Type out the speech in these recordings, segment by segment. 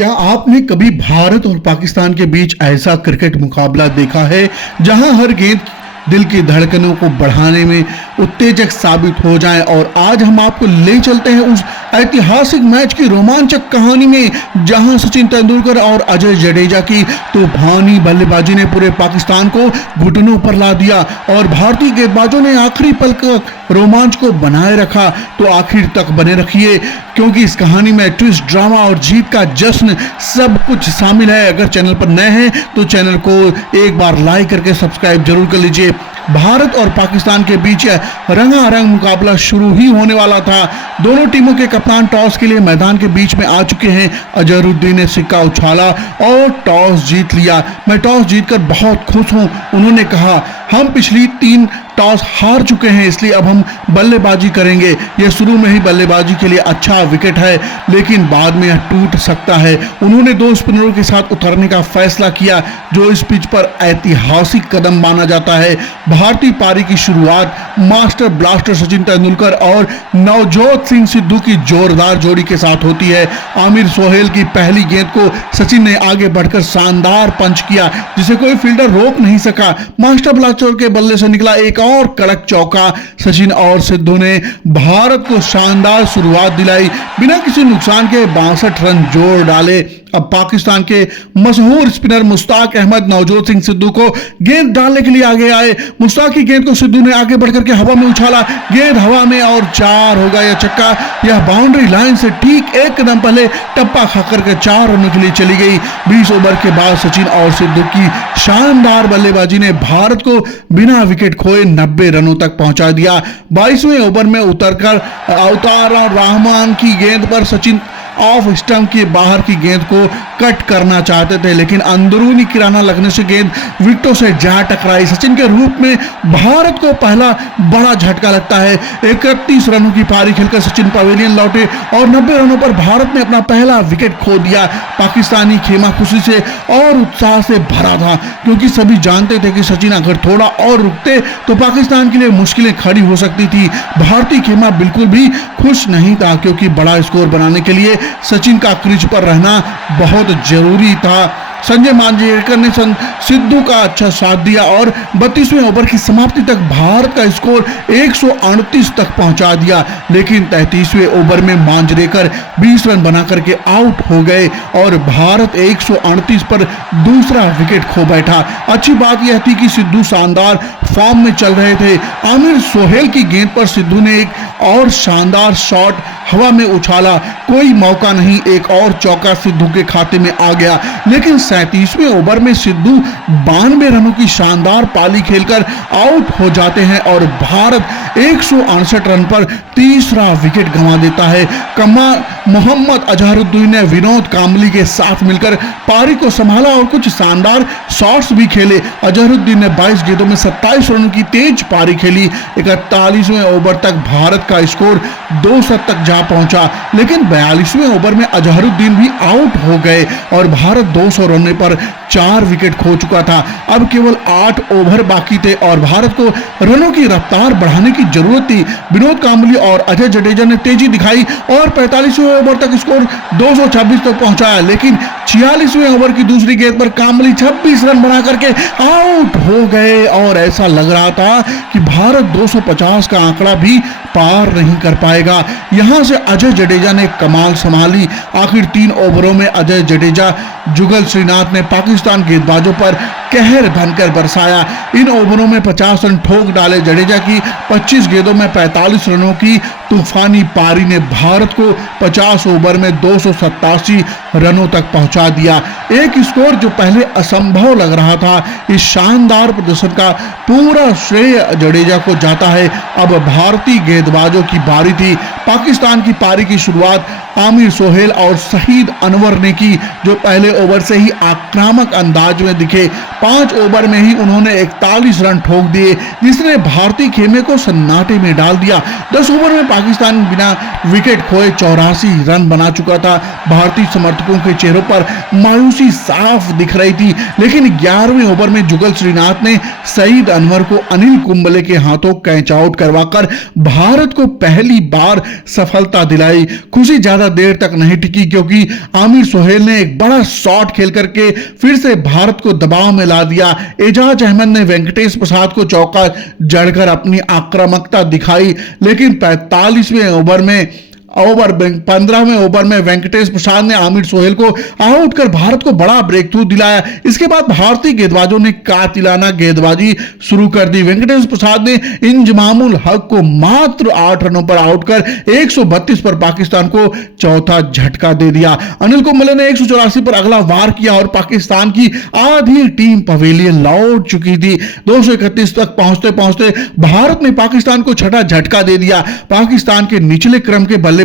क्या आपने कभी भारत और पाकिस्तान के बीच ऐसा क्रिकेट मुकाबला देखा है जहां हर गेंद दिल की धड़कनों को बढ़ाने में उत्तेजक साबित हो जाए? और आज हम आपको ले चलते हैं उस ऐतिहासिक मैच की रोमांचक कहानी में जहां सचिन तेंदुलकर और अजय जडेजा की तूफानी बल्लेबाजी ने पूरे पाकिस्तान को घुटनों पर ला दिया और भारतीय गेंदबाजों ने आखिरी पल तक रोमांच को बनाए रखा। तो आखिर तक बने रखिए, क्योंकि इस कहानी में ट्विस्ट, ड्रामा और जीत का जश्न सब कुछ शामिल है। अगर चैनल पर नए हैं तो चैनल को एक बार लाइक करके सब्सक्राइब जरूर कर लीजिए। भारत और पाकिस्तान के बीच रंगारंग मुकाबला शुरू ही होने वाला था। दोनों टीमों के कप्तान टॉस के लिए मैदान के बीच में आ चुके हैं। अजहरुद्दीन ने सिक्का उछाला और टॉस जीत लिया। मैं टॉस जीतकर बहुत खुश हूं, उन्होंने कहा। हम पिछली 3 टॉस हार चुके हैं, इसलिए अब हम बल्लेबाजी करेंगे। यह शुरू में ही बल्लेबाजी के लिए अच्छा विकेट है, लेकिन बाद में यह टूट सकता है। उन्होंने 2 स्पिनरों के साथ उतरने का फैसला किया, जो इस पिच पर ऐतिहासिक कदम माना जाता है। भारतीय पारी की शुरुआत मास्टर ब्लास्टर सचिन तेंदुलकर और नवजोत सिंह सिद्धू की जोरदार जोड़ी के साथ होती है। आमिर सोहेल की पहली गेंद को सचिन ने आगे बढ़कर शानदार पंच किया, जिसे कोई फील्डर रोक नहीं सका। मास्टर ब्लास्टर के बल्ले से निकला एक और कड़क चौका। सचिन और सिद्धू ने भारत को शानदार शुरुआत दिलाई। बिना किसी नुकसान के 62 रन जोड़ डाले। अब पाकिस्तान के मशहूर स्पिनर मुश्ताक अहमद नवजोत सिंह सिद्धू को गेंद डालने के लिए आगे आए। मुश्ताक की गेंद को सिद्धू ने आगे बढ़कर के हवा में उछाला। गेंद हवा में और 4 हो गया। यह छक्का यह बाउंड्री लाइन से ठीक एक कदम पहले टप्पा खाकर के 4 रनों के लिए चली गई। 20 ओवर के बाद सचिन और सिद्धू की शानदार बल्लेबाजी ने भारत को बिना विकेट खोए 90 रनों तक पहुंचा दिया। 22वें ओवर में उतरकर अवतार रहमान की गेंद पर सचिन ऑफ स्टंप के बाहर की गेंद को कट करना चाहते थे, लेकिन अंदरूनी किराना लगने से गेंद विकेटों से जा टकराई। सचिन के रूप में भारत को पहला बड़ा झटका लगता है। 31 रनों की पारी खेलकर सचिन पवेलियन लौटे और 90 रनों पर भारत ने अपना पहला विकेट खो दिया। पाकिस्तानी खेमा खुशी से और उत्साह से भरा था, क्योंकि सभी जानते थे कि सचिन अगर थोड़ा और रुकते तो पाकिस्तान के लिए मुश्किलें खड़ी हो सकती थी। भारतीय खेमा बिल्कुल भी खुश नहीं था, क्योंकि बड़ा स्कोर बनाने के लिए सचिन का क्रीज पर रहना बहुत जरूरी था। संजय मांजरेकर ने सिद्धू का अच्छा साथ दिया और 32वें ओवर की समाप्ति तक भारत का स्कोर 138 तक पहुंचा दिया, लेकिन 33वें ओवर में मांजरेकर 20 रन बना करके आउट हो गए और भारत 138 पर दूसरा विकेट खो बैठा। अच्छी बात यह थी कि सिद्धू शानदार फॉर्म में चल रहे थे। आमिर सोहेल की गेंद पर सिद्धू ने एक और शानदार शॉट हवा में उछाला। कोई मौका नहीं, एक और चौका सिद्धू के खाते में आ गया। लेकिन 37वें ओवर में सिद्धू 92 रनों की शानदार पारी खेलकर आउट हो जाते हैं और भारत 168 रन पर तीसरा विकेट गंवा देता है। मोहम्मद अजहरुद्दीन ने विनोद कांबली के साथ मिलकर पारी को संभाला और कुछ शानदार शॉट्स भी खेले। अजहरुद्दीन ने 22 गेंदों में 27 रनों की तेज पारी खेली। 41वें ओवर तक भारत का स्कोर 200 तक जा पहुंचा, लेकिन 42वें ओवर में अजहरुद्दीन भी आउट हो गए और भारत 200 रनों पर 4 विकेट खो चुका था। अब केवल 8 ओवर बाकी थे और भारत को रनों की रफ्तार बढ़ाने की जरूरत थी। विनोद कांबली और अजय जडेजा ने तेजी दिखाई और 45वें ओवर तक स्कोर 226 तक पहुंचाया, लेकिन 46वें ओवर की दूसरी गेंद पर कांबली 26 रन बना करके आउट हो गए और ऐसा लग रहा था कि भारत 250 का आंकड़ा भी पार नहीं कर पाएगा। यहां से अजय जडेजा ने कमाल संभाली। आखिर 3 ओवरों में अजय जडेजा, जुगल श्रीनाथ ने पाकिस्तान गेंदबाजों पर कहर बनकर बरसाया। इन ओवरों में 50 रन ठोक डाले। जडेजा की 25 गेंदों में 45 रनों की तूफानी पारी ने भारत को 50 ओवर में 287 रनों तक पहुंचा दिया। एक स्कोर जो पहले असंभव लग रहा था। इस शानदार प्रदर्शन का पूरा श्रेय जडेजा को जाता है। अब भारतीय गेंदबाजों की बारी थी। पाकिस्तान की पारी की शुरुआत आमिर सोहेल और शहीद अनवर ने की, जो पहले ओवर से ही आक्रामक अंदाज में दिखे। 5 ओवर में ही उन्होंने 41 रन ठोक दिए, जिसने भारतीय खेमे को सन्नाटे में डाल दिया। 10 ओवर में पाकिस्तान बिना विकेट खोए 84 रन बना चुका था। भारतीय समर्थकों के चेहरों पर मायूसी साफ दिख रही थी, लेकिन 11वें ओवर में जुगल श्रीनाथ ने सईद अनवर को अनिल कुंबले के हाथों कैच आउट करवाकर भारत को पहली बार सफलता दिलाई। खुशी ज्यादा देर तक नहीं टिकी, क्योंकि आमिर सोहेल ने एक बड़ा शॉट खेल करके फिर से भारत को दबाव में ला दिया। एजाज अहमद ने वेंकटेश प्रसाद को चौका जड़कर अपनी आक्रामकता दिखाई, लेकिन 45वें ओवर में 15वें ओवर में वेंकटेश प्रसाद ने आमिर सोहेल को आउट कर भारत को बड़ा ब्रेक थ्रू दिलाया। इसके बाद भारतीय गेंदबाजों ने कातिलाना गेंदबाजी शुरू कर दी। वेंकटेश प्रसाद ने इंजमामुल हक को मात्र 8 रनों पर आउट कर 132 पर पाकिस्तान को चौथा झटका दे दिया। अनिल कुंबले ने 184 पर अगला वार किया और पाकिस्तान की आधी टीम पवेलियन लौट चुकी थी। 231 तक पहुंचते पहुंचते भारत ने पाकिस्तान को छठा झटका दे दिया। पाकिस्तान के निचले क्रम के बल्लेबाज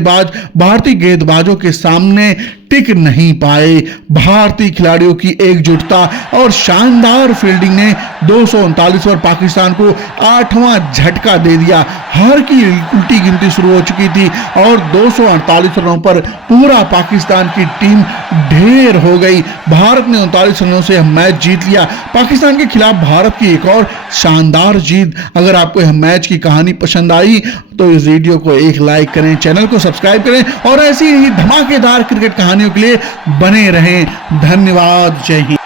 भारतीय गेंदबाजों के सामने टिक नहीं पाए। भारतीय खिलाड़ियों की एकजुटता और शानदार फील्डिंग ने 239 पर पाकिस्तान को 8वां झटका दे दिया। हार की उल्टी गिनती शुरू हो चुकी थी और 248 रनों पर पूरा पाकिस्तान की टीम ढेर हो गई। भारत ने 39 रनों से मैच जीत लिया। पाकिस्तान के खिलाफ भारत की एक और शानदार जीत। अगर आपको यह मैच की कहानी पसंद आई तो इस वीडियो को एक लाइक करें, चैनल को सब्सक्राइब करें और ऐसी ही धमाकेदार क्रिकेट कहानियों के लिए बने रहें। धन्यवाद। जय हिंद।